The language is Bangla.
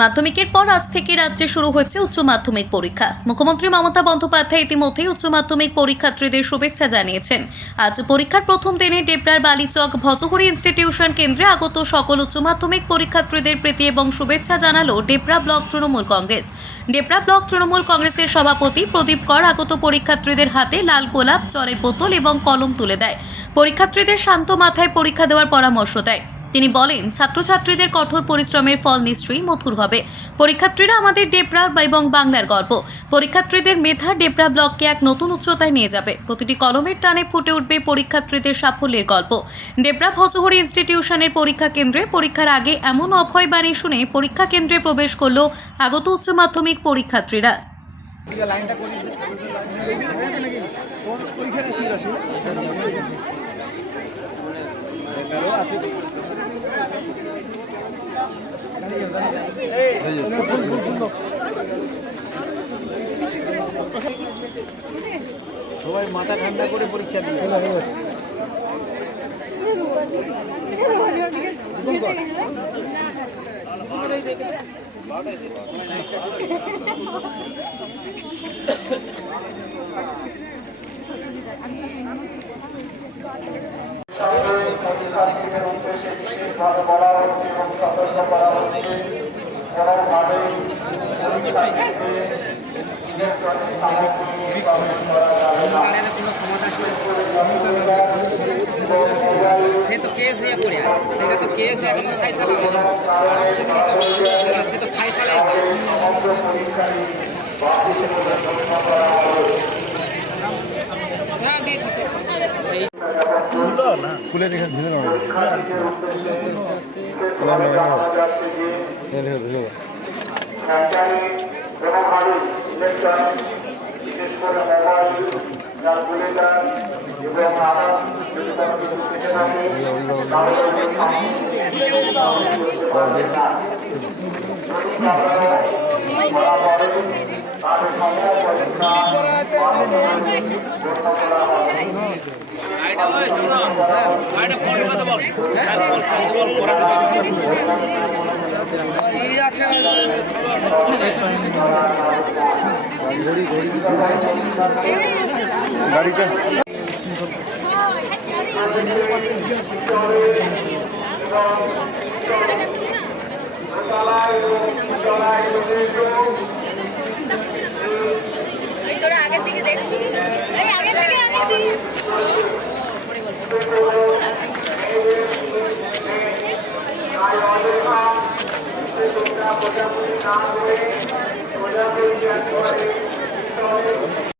মাধ্যমিকের পর আজ থেকে রাজ্যে শুরু হয়েছে উচ্চ মাধ্যমিক পরীক্ষা। মুখ্যমন্ত্রী মমতা বন্দ্যোপাধ্যায় ইতিমধ্যেই উচ্চ মাধ্যমিক পরীক্ষার্থীদের শুভেচ্ছা জানিয়েছেন। আজ পরীক্ষার প্রথম দিনে ডেবরার বালিচক ভজহরি ইনস্টিটিউশন কেন্দ্রে আগত সকল উচ্চ মাধ্যমিক পরীক্ষার্থীদের প্রীতি এবং শুভেচ্ছা জানালো ডেবরা ব্লক তৃণমূল কংগ্রেস। ডেবরা ব্লক তৃণমূল কংগ্রেসের সভাপতি প্রদীপ কর আগত পরীক্ষার্থীদের হাতে লাল গোলাপ, জলের বোতল এবং কলম তুলে দেয়। পরীক্ষার্থীদের শান্ত মাথায় পরীক্ষা দেওয়ার পরামর্শ দেয়। তিনি বলেন, ছাত্রছাত্রীদের কঠোর পরিশ্রমের ফল নিশ্চয়ই মধুর হবে। পরীক্ষার্থীরা আমাদের ডেবরা এবং বাংলার গর্ব। পরীক্ষার্থীদের মেধা ডেবরা ব্লককে এক নতুন উচ্চতায় নিয়ে যাবে। প্রতিটি কলমের টানে ফুটে উঠবে পরীক্ষার্থীদের সাফল্যের গল্প। ডেবরা ভজহরি ইনস্টিটিউশনের পরীক্ষা কেন্দ্রে পরীক্ষার আগে এমন অভয় বাণী শুনে পরীক্ষা কেন্দ্রে প্রবেশ করল আগত উচ্চ মাধ্যমিক পরীক্ষার্থীরা। সবাই মাথা ঠান্ডা করে পরীক্ষা দিল। বলা হচ্ছে এবং সতর্ক করা হচ্ছে কোনোভাবেই সে তো কেস হয়ে পড়ে আছে, সেটা তো কেস এখনো ফাইসালা হয়নি, সে তো ফাইসালাই খুলে রেখে ভেঙে দেওয়া বিশেষ করে মোবাইল, ক্যালকুলেটর এবং আরো যদি কোনো কিছু থেকে থাকে তাহলে পারবেন না। যদি করা পড়ে তাহলে সময় পরীক্ষা গাড়িটা তোরা আগের দিকে দেখছি, আগে থেকে আগে